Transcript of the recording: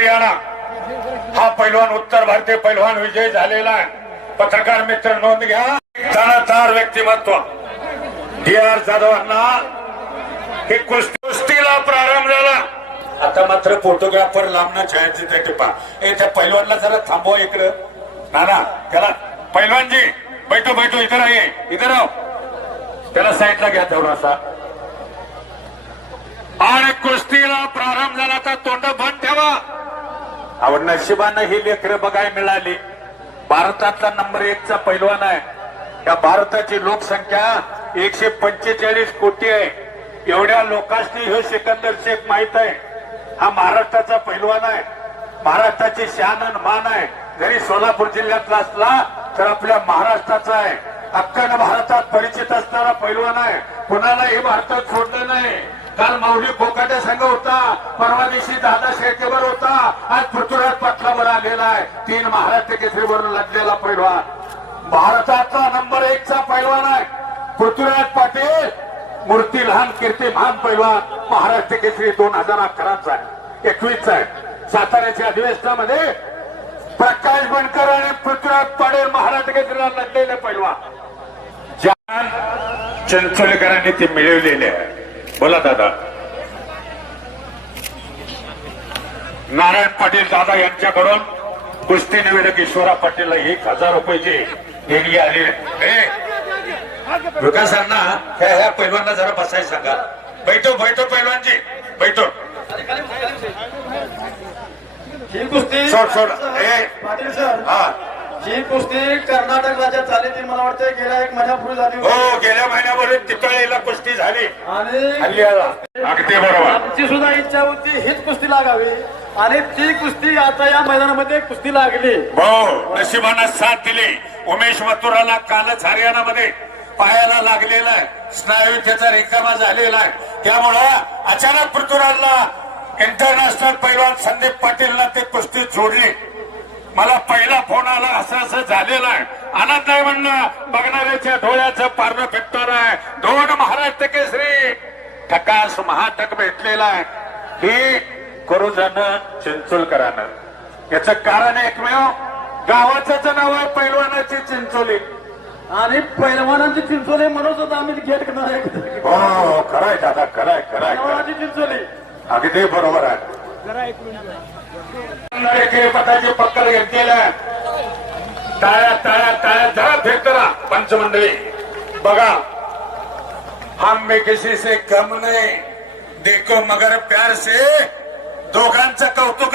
हरियाणा हा पैलवान उत्तर भारतीय पैलवान विजय झालेला आहे. पत्रकार मित्र नोंद घ्या. तणातार व्यक्तिमत्व डी.आर. जाधवांना हे कुस्तीला प्रारंभ झाला. आता मात्र फोटोग्राफर लांबना छायाचित्र टिपा. त्या पैलवानला जरा थांबवा इकडं. नाना त्याला पैलवानजी बैठो बैठो इधर आहे इधर आओ. त्याला साईडला घ्या थोडासा. आणि कुस्तीला प्रारंभ झाला. तर तोंड बंद ठेवा. आवड नशिबानं ही लेकरं बघायला मिळाली. भारतातला नंबर 1 चा पैलवान आहे. या भारताची लोकसंख्या 145 कोटी आहे. एवढ्या लोकांनी हे सिकंदर शेख माहित आहे. हा महाराष्ट्राचा पैलवान आहे. महाराष्ट्राची शान आणि मान आहे. जरी सोलापूर जिल्ह्यातला असला तर आपल्या महाराष्ट्राचा आहे. अख्खा भारतात परिचित असणारा पैलवान आहे. कुणालाही भारतात सोडलं नाही. काल माऊली कोकाटे संघ होता. परवा दिवशी दादा शेळकेवर होता. आज पृथ्वीराज पाटलावर आलेला आहे. 3 महाराष्ट्र केसरीवर लढलेला पैलवान. भारताचा नंबर 1 चा पैलवान आहे पृथ्वीराज पाटील. मूर्ती लहान कीर्ती महान पैलवान. महाराष्ट्र केसरी 2011चा आहे 21चा आहे. साताऱ्याच्या अधिवेशनामध्ये प्रकाश बनकर आणि पृथ्वीराज पाटील महाराष्ट्र केसरीला लढलेले पैलवान. जान चिंचोलीकरांनी ते मिळवलेले आहे. बोला दादा. नारायण पाटील दादा यांच्याकडून कुस्ती निवेदक ईश्वरा पाटीलला 1000 रुपयाची देणगी आली. विकासांना ह्या पैलवानला जरा बसायला सांगा. बैठो बैठो पैलवानजी बैठो. ही कुस्ती सोड सोड. पाटील सर हा ही कुस्ती कर्नाटक राज्यात झाली. ती मला वाटतं गेल्या 1 महिन्यापूर्वी झाली. हो गेल्या महिन्यामध्ये तिथळेला कुस्ती झाली. आणि हल्ल्याला अगदी बरोबर. आमची सुद्धा इच्छा होती हीच कुस्ती लागावी आणि ती कुस्ती आता या मैदानामध्ये कुस्ती लागली. हो नशिबानं साथ दिली. उमेश मथुराला कालच हरियाणामध्ये पायाला लागलेला आहे. स्नायू त्याचा रिकामा झालेला आहे. त्यामुळं अचानक पृथ्वीराजला इंटरनॅशनल पैलवान संदीप पाटीलला ते कुस्ती जोडली. मला पहिला फोन आला असं झालेलं आहे. आनंद आहे म्हणणं. बघणाऱ्याच्या डोळ्याचं पारणं फिटणार आहे. 2 महाराष्ट्र केसरी ठकास महाटक भेटलेला आहे. हे करुजानं चिंचोलकरानं. याचं कारण एकमेव गावाचंच नाव आहे पैलवानाची चिंचोली. आणि पैलवानाची चिंचोली म्हणत होता आम्ही घेत करणार आहे. हो खरंय दादा खरंय खरंय. पैलवानाची चिंचोली अगदी बरोबर आहे. खेळपटाची पक्कड घेतलेल्या टाळ्या टाळ्या टाळ्या जरा फेक करा पंचमंडळी. बघा हम में किसी से कम नहीं देखो मगर प्यार से दोघांचं कौतुक